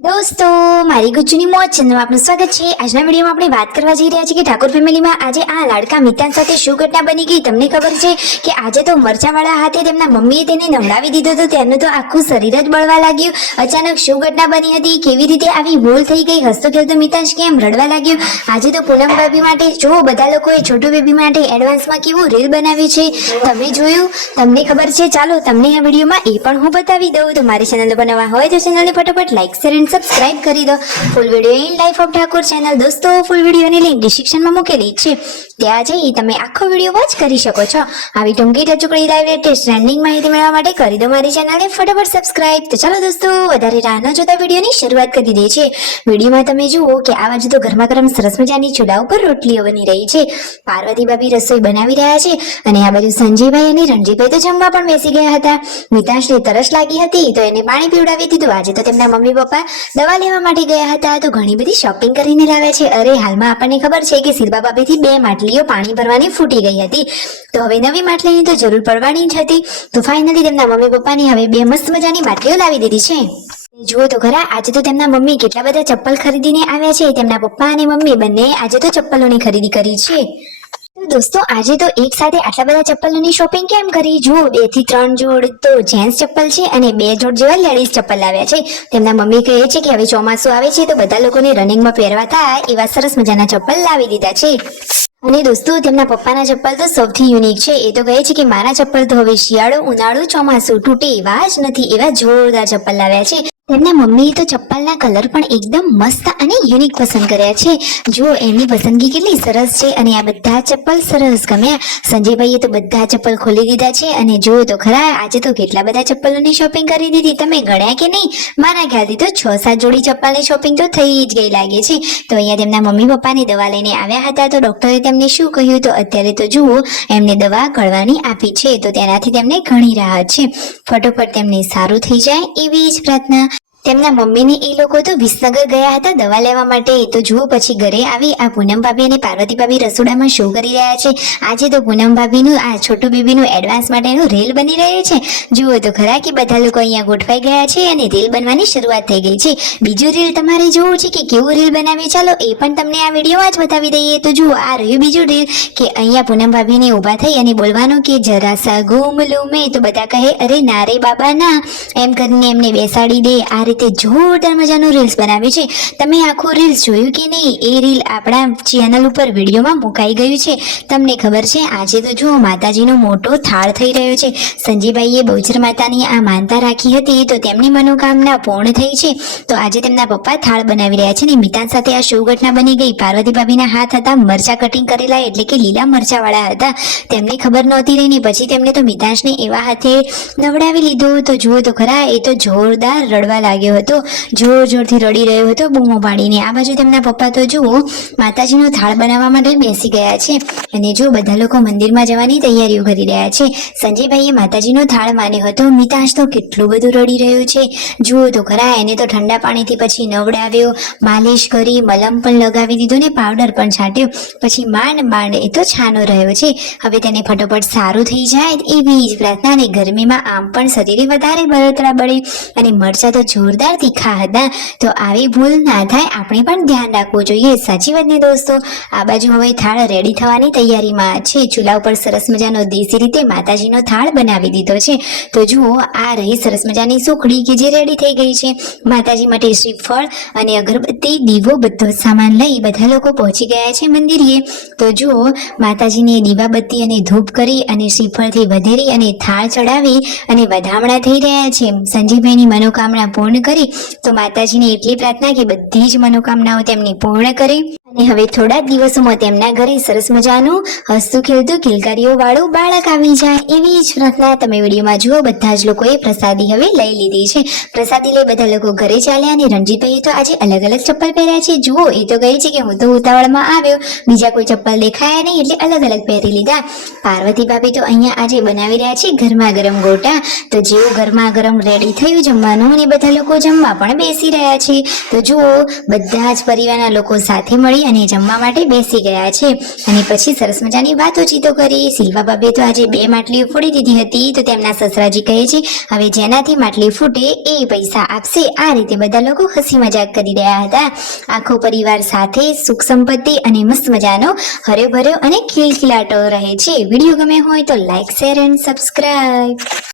દોસ્તો મારી ગુજ્જુની મોજ ચેનલમાં આપનું સ્વાગત છે। આજના વિડીયોમાં આપણે વાત કરવા જઈ રહ્યા છીએ કે ઠાકોર ફેમિલીમાં આજે આ લાડકા મિતાન સાથે શું ઘટના બની ગઈ। તમને ખબર છે કે આજે તો મરચાવાળા હાથે તેમના મમ્મીએ તેને નવડાવી દીધો હતો, તેનું તો આખું શરીર જ બળવા લાગ્યું। અચાનક શું ઘટના બની હતી, કેવી રીતે આવી ભૂલ થઈ ગઈ, હસતો ખેલતો મિતાંશ કેમ રડવા લાગ્યો। આજે તો પૂનમ ભાભી માટે જો બધા લોકોએ છોટુ બેબી માટે એડવાન્સમાં કેવું રીલ બનાવ્યું છે, તમે જોયું, તમને ખબર છે? ચાલો તમને આ વિડીયોમાં એ પણ હું બતાવી દઉં। તો મારી ચેનલ બનાવવા હોય તો ચેનલને ફટાફટ લાઈક શેર એન્ડ સબસ્ક્રાઇબ કરી દો। Full video in life of Thakor channel દોસ્તો, ફૂલ વિડીયોની લિંક ડિસ્ક્રિપ્શનમાં મૂકેલી છે, ત્યાં જઈ તમે આખો વિડીયો વોચ કરી શકો છો। આવી ટૂંકી ટચુકડી લાઈવ લેટેસ્ટ ટ્રેન્ડિંગ માહિતી મેળવવા માટે કરી દો મારી ચેનલને ફટાફટ સબસ્ક્રાઇબ। તો ચાલો દોસ્તો વધારે રાહ ન જોતા વિડીયોની શરૂઆત કરી દે છે। વિડીયોમાં તમે જુઓ કે આ બાજુ તો ગરમા ગરમ સરસ મજાની ચૂલા ઉપર રોટલીઓ બની રહી છે, પાર્વતી ભાભી રસોઈ બનાવી રહ્યા છે અને આ બાજુ સંજયભાઈ અને રણજીતભાઈ તો જમવા પણ બેસી ગયા હતા। મિતાંશને તરસ લાગી હતી તો એને પાણી પીવડાવી દીધું। આજે તો તેમના મમ્મી પપ્પા દવા લેવા માટે ગયા હતા તો ઘણી બધી શોપિંગ કરીને લાવ્યા છે। અરે હાલમાં આપણને ખબર છે કે શિલ્પા ભાભીથી 2 માટલીઓ પાણી ભરવાની ફૂટી ગઈ હતી, તો હવે નવી માટલીની તો જરૂર પડવાની જ હતી। તો ફાઇનલી તેમના મમ્મી પપ્પાની હવે 2 મસ્ત મજાની માટલીઓ લાવી દીધી છે। જુઓ તો ખરા, આજે તો તેમના મમ્મી કેટલા બધા ચપ્પલ ખરીદીને આવ્યા છે। તેમના પપ્પા અને મમ્મી બંને આજે તો ચપ્પલોની ખરીદી કરી છે। તો દોસ્તો આજે તો એક સાથે આટલા બધા ચપ્પલોની શોપિંગ કેમ કરી? જુઓ 2 થી 3 જોડ તો જેન્ટ્સ ચપ્પલ છે અને 2 જોડ જેવા લેડીઝ ચપ્પલ લાવ્યા છે। તેમના મમ્મી કહે છે કે હવે ચોમાસું આવે છે તો બધા લોકોને રનિંગમાં પહેરવા થાય એવા સરસ મજાના ચપ્પલ લાવી દીધા છે। અને દોસ્તો તેમના પપ્પાના ચપ્પલ તો સૌથી યુનિક છે। એ તો કહે છે કે મારા ચપ્પલ તો હવે શિયાળો ઉનાળો ચોમાસું તૂટે એવા જ નથી, એવા જોરદાર ચપ્પલ લાવ્યા છે। તેમના મમ્મીએ તો ચપ્પલના કલર પણ એકદમ મસ્ત અને યુનિક પસંદ કર્યા છે। જુઓ એમની પસંદગી કેટલી સરસ છે અને આ બધા ચપ્પલ સરસ ગમ્યા। સંજયભાઈએ તો બધા ચપ્પલ ખોલી દીધા છે અને જુઓ તો ખરા, આજે તો કેટલા બધા ચપ્પલોની શોપિંગ કરી દીધી, તમે ગણ્યા કે નહીં? મારા ખ્યાલથી તો 6-7 જોડી ચપ્પલની શોપિંગ તો થઈ જ ગઈ લાગે છે। તો અહીંયા તેમના મમ્મી પપ્પાની દવા લઈને આવ્યા હતા તો ડોક્ટરે તેમને શું કહ્યું, તો અત્યારે તો જુઓ એમને દવા ગળવાની આપી છે, તો તેનાથી તેમને ઘણી રાહત છે। ફટોફટ તેમને સારું થઈ જાય એવી જ પ્રાર્થના। તેમના મમ્મીને એ લોકો તો વિસનગર ગયા હતા દવા લેવા માટે, તો જુઓ પછી ઘરે આવી આ પૂનમ ભાભી અને પાર્વતી ભાભી રસોડામાં શું કરી રહ્યા છે। આજે તો પૂનમ ભાભીનું આ છોટુ બેબીનું એડવાન્સ માટેનું રીલ બની રહ્યું છે। જુઓ તો ખરા કે બધા લોકો અહીંયા ગોઠવાઈ ગયા છે અને રીલ બનવાની શરૂઆત થઈ ગઈ છે। બીજું રીલ તમારે જોવું છે કે કેવું રીલ બનાવ્યું, ચાલો એ પણ તમને આ વિડીયોમાં જ બતાવી દઈએ। તો જુઓ આ રહ્યું બીજું રીલ કે અહીંયા પૂનમ ભાભીને ઊભા થઈ અને બોલવાનું કે જરા સા ઘૂમ લૂં મેં, તો બધા કહે અરે ના રે બાબા ના, એમ કરીને એમને બેસાડી દે। આ રીતે જોરદાર મજાનું રીલ્સ બનાવ્યું છે। તમે આખું રીલ્સ જોયું કે નહીં? એ રીલ આપણા ચેનલ ઉપર વિડીયોમાં મુકાઈ ગયું છે। તમને ખબર છે આજે તો જુઓ માતાજીનો મોટો થાળ થઈ રહ્યો છે। સંજયભાઈએ બહુચર માતાની આ માનતા રાખી હતી તો તેમની મનોકામના પૂર્ણ થઈ છે। તો આજે તેમના પપ્પા થાળ બનાવી રહ્યા છે ને મિતાન સાથે આ શું ઘટના બની ગઈ? પાર્વતી ભાભીના હાથ હતા મરચા કટિંગ કરેલા, એટલે કે લીલા મરચા વાળા હતા, તેમને ખબર નહોતી રહી ને પછી તેમને તો મિતાંશને એવા હાથે નવડાવી લીધો। તો જુઓ તો ખરા, એ તો જોરદાર રડવા લાગ્યો હતો, જોર જોરથી રડી રહ્યો હતો બૂમો પાડીને। આ બાજુ તેમના પપ્પા તો જુઓ માતાજીનો થાળ બનાવવા માટે બેસી ગયા છે અને જો બધા લોકો મંદિરમાં જવાની તૈયારીઓ કરી રહ્યા છે। સંજયભાઈએ માતાજીનો થાળ માન્યો હતો, મિતાંશ તો કેટલું બધું રડી રહ્યો છે। જુઓ તો ખરા, એને તો ઠંડા પાણીથી પછી નવડાવ્યો, માલિશ કરી, મલમ પણ લગાવી દીધો ને પાવડર પણ છાંટ્યો, પછી માંડ એ તો છાનો રહ્યો છે। હવે તેને ફટોફટ સારું થઈ જાય એવી જ પ્રાર્થના। અને ગરમીમાં આમ પણ શરીરે વધારે બળતરા બળે અને મરચા તો જોરદાર તીખા હતા, તો આવી ભૂલ ના થાય, આપણે પણ ધ્યાન રાખવું જોઈએ, સાચી વાત ને દોસ્તો? આ બાજુ હવે થાળ રેડી થવાની તૈયારીમાં છે। ચૂલા ઉપર સરસ મજાનો દેશી રીતે માતાજીનો થાળ બનાવી દીધો છે। તો જુઓ આ રહી સરસ મજાની સુખડી કે જે રેડી થઈ ગઈ છે। માતાજી માટે શ્રીફળ અને અગરબત્તી, દીવો બધો સામાન લઈ બધા લોકો પહોંચી ગયા છે મંદિરે। તો જુઓ માતાજીને દીવાબત્તી અને ધૂપ કરી અને શ્રીફળથી વધેરી અને થાળ ચડાવી અને વધામણા થઈ રહ્યા છે। સંજયભાઈની મનોકામના પૂર્ણ કરી તો માતાજીને એટલી પ્રાર્થના કે બધી જ મનોકામનાઓ તેમની પૂર્ણ કરે અને હવે થોડા દિવસોમાં તેમના ઘરે સરસ મજાનું હસતું ખેલતું કિલકારીઓ વાળું બાળક આવી જાય એવી જ પ્રાર્થના। તમે વિડીયોમાં જુઓ બધા જ લોકોએ પ્રસાદી હવે લઈ લીધી છે। પ્રસાદી લઈ બધા લોકો ઘરે ચાલ્યા અને રણજીતભાઈએ તો આજે અલગ અલગ ચપ્પલ પહેર્યા છે। જુઓ એ તો કહે છે કે હું તો ઉતાવળમાં આવ્યો, બીજા કોઈ ચપ્પલ દેખાયા નહીં એટલે અલગ અલગ પહેરી લીધા। પાર્વતી ભાભી તો અહીંયા આજે બનાવી રહ્યા છે ગરમા ગરમ ગોટા। તો જેવું ગરમા ગરમ રેડી થયું જમવાનું અને બધા લોકો જમવા પણ બેસી રહ્યા છે। તો જુઓ બધા જ પરિવારના લોકો સાથે મળી અને જમવા માટે બેસી ગયા છે અને પછી સરસ મજાની વાતોચીતો કરી. સિલ્વા બાબે તો આજે 2 માટલીઓ ફોડી દીધી હતી તો તેમના સસરાજી કહે છે હવે જેનાથી માટલી ફૂટે એ પૈસા આપશે. આ રીતે બધા લોકો હસી મજાક કરી રહ્યા હતા. આખો પરિવાર સાથે સુખ સંપત્તિ અને મસ્ત મજાનો હર્યો ભર્યો અને ખિલખિલાટો રહે છે. વિડીયો ગમે હોય તો લાઈક, શેર એન્ડ સબસ્ક્રાઇબ.